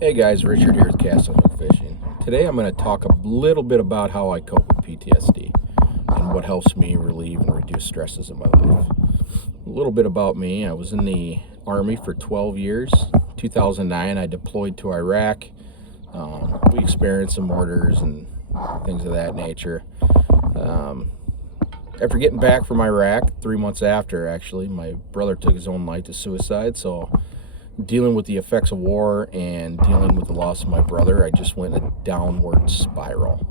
Hey guys, Richard here with Castle Hook Fishing. Today I'm going to talk a little bit about how I cope with PTSD and what helps me relieve and reduce stresses in my life. A little bit about me. I was in the Army for 12 years. 2009 I deployed to Iraq. We experienced some murders and things of that nature. After getting back from Iraq, 3 months after actually, my brother took his own life to suicide. So dealing with the effects of war and dealing with the loss of my brother, I just went in a downward spiral.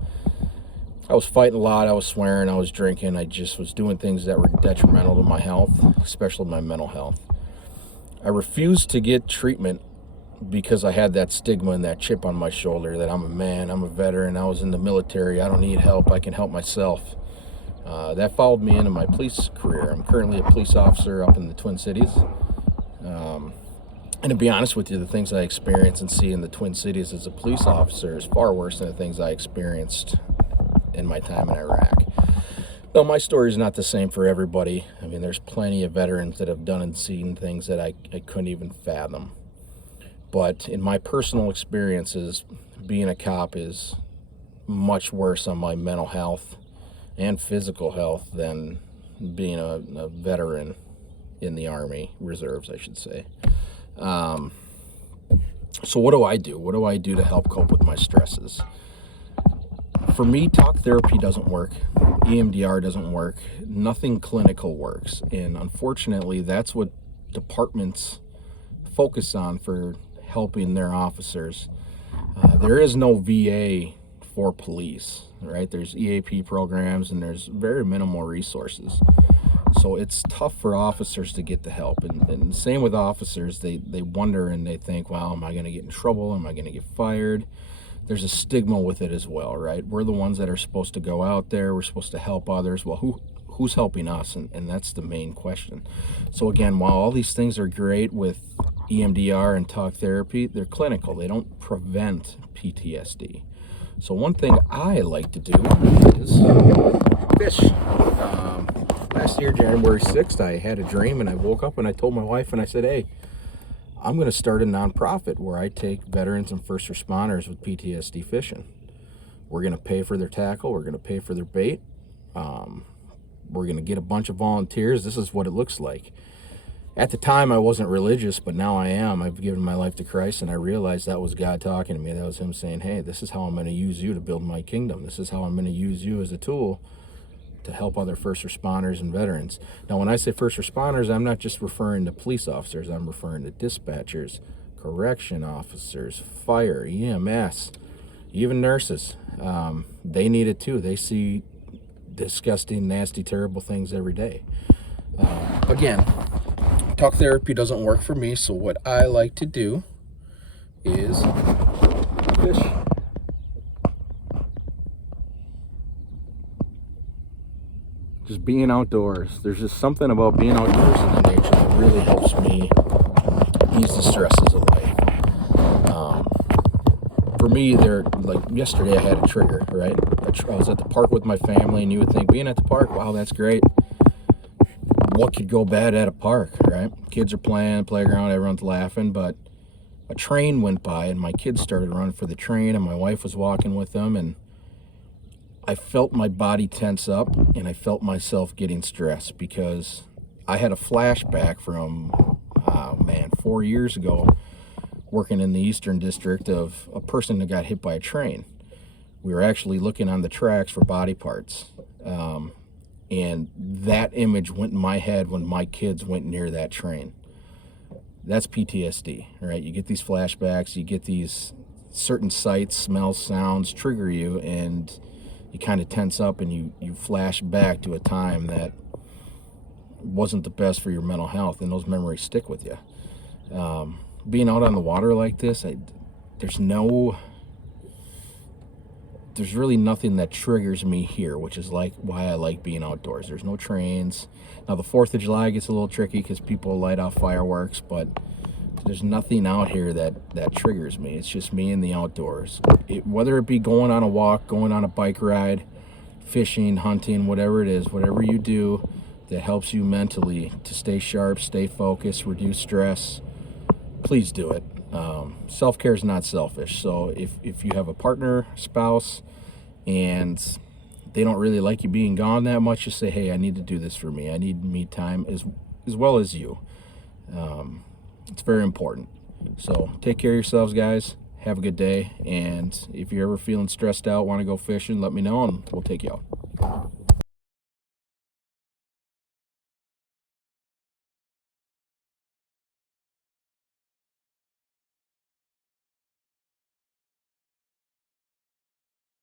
I was fighting a lot, I was swearing, I was drinking, I just was doing things that were detrimental to my health, especially my mental health. I refused to get treatment because I had that stigma and that chip on my shoulder that I'm a man, I'm a veteran, I was in the military, I don't need help, I can help myself. That followed me into my police career. I'm currently a police officer up in the Twin Cities. And to be honest with you, the things I experience and see in the Twin Cities as a police officer is far worse than the things I experienced in my time in Iraq. Though my story is not the same for everybody. I mean, there's plenty of veterans that have done and seen things that I couldn't even fathom. But in my personal experiences, being a cop is much worse on my mental health and physical health than being a veteran in the Army Reserves, I should say. So what do I do? What do I do to help cope with my stresses? For me, talk therapy doesn't work. EMDR doesn't work. Nothing clinical works. And unfortunately, that's what departments focus on for helping their officers. There is no VA for police, right? There's EAP programs and there's very minimal resources. So it's tough for officers to get the help. And same with officers, they wonder and they think, well, am I going to get in trouble? Am I going to get fired? There's a stigma with it as well, right? We're the ones that are supposed to go out there. We're supposed to help others. Well, who's helping us? And that's the main question. So again, while all these things are great with EMDR and talk therapy, they're clinical. They don't prevent PTSD. So one thing I like to do is fish. Last year, January 6th, I had a dream and I woke up and I told my wife and I said, hey, I'm going to start a nonprofit where I take veterans and first responders with PTSD fishing. We're going to pay for their tackle. We're going to pay for their bait. We're going to get a bunch of volunteers. This is what it looks like. At the time, I wasn't religious, but now I am. I've given my life to Christ, and I realized that was God talking to me. That was him saying, hey, this is how I'm going to use you to build my kingdom. This is how I'm going to use you as a tool to help other first responders and veterans. Now, when I say first responders, I'm not just referring to police officers. I'm referring to dispatchers, correction officers, fire, EMS, even nurses. They need it too. They see disgusting, nasty, terrible things every day. Again, talk therapy doesn't work for me, so what I like to do is fish. Just being outdoors. There's just something about being outdoors in the nature that really helps me ease the stresses of life. For me, like yesterday I had a trigger, right? I was at the park with my family, and you would think, being at the park, wow, that's great. What could go bad at a park, right? Kids are playing, playground, everyone's laughing, but a train went by and my kids started running for the train and my wife was walking with them, and I felt my body tense up and I felt myself getting stressed because I had a flashback from, 4 years ago working in the Eastern District of a person that got hit by a train. We were actually looking on the tracks for body parts. And that image went in my head when my kids went near that train. That's PTSD, right? You get these flashbacks, you get these certain sights, smells, sounds trigger you, and you kind of tense up and you flash back to a time that wasn't the best for your mental health, and those memories stick with you. Being out on the water like this, there's really nothing that triggers me here, which is like why I like being outdoors. There's no trains. Now the 4th of July gets a little tricky because people light off fireworks, but there's nothing out here that triggers me. It's just me in the outdoors. Whether it be going on a walk, going on a bike ride, fishing, hunting, whatever it is, whatever you do that helps you mentally to stay sharp, stay focused, reduce stress, please do it. Self-care is not selfish. So if you have a partner, spouse, and they don't really like you being gone that much, just say, hey, I need to do this for me. I need me time as well as you. It's very important. So take care of yourselves, guys. Have a good day. And if you're ever feeling stressed out, want to go fishing, let me know and we'll take you out.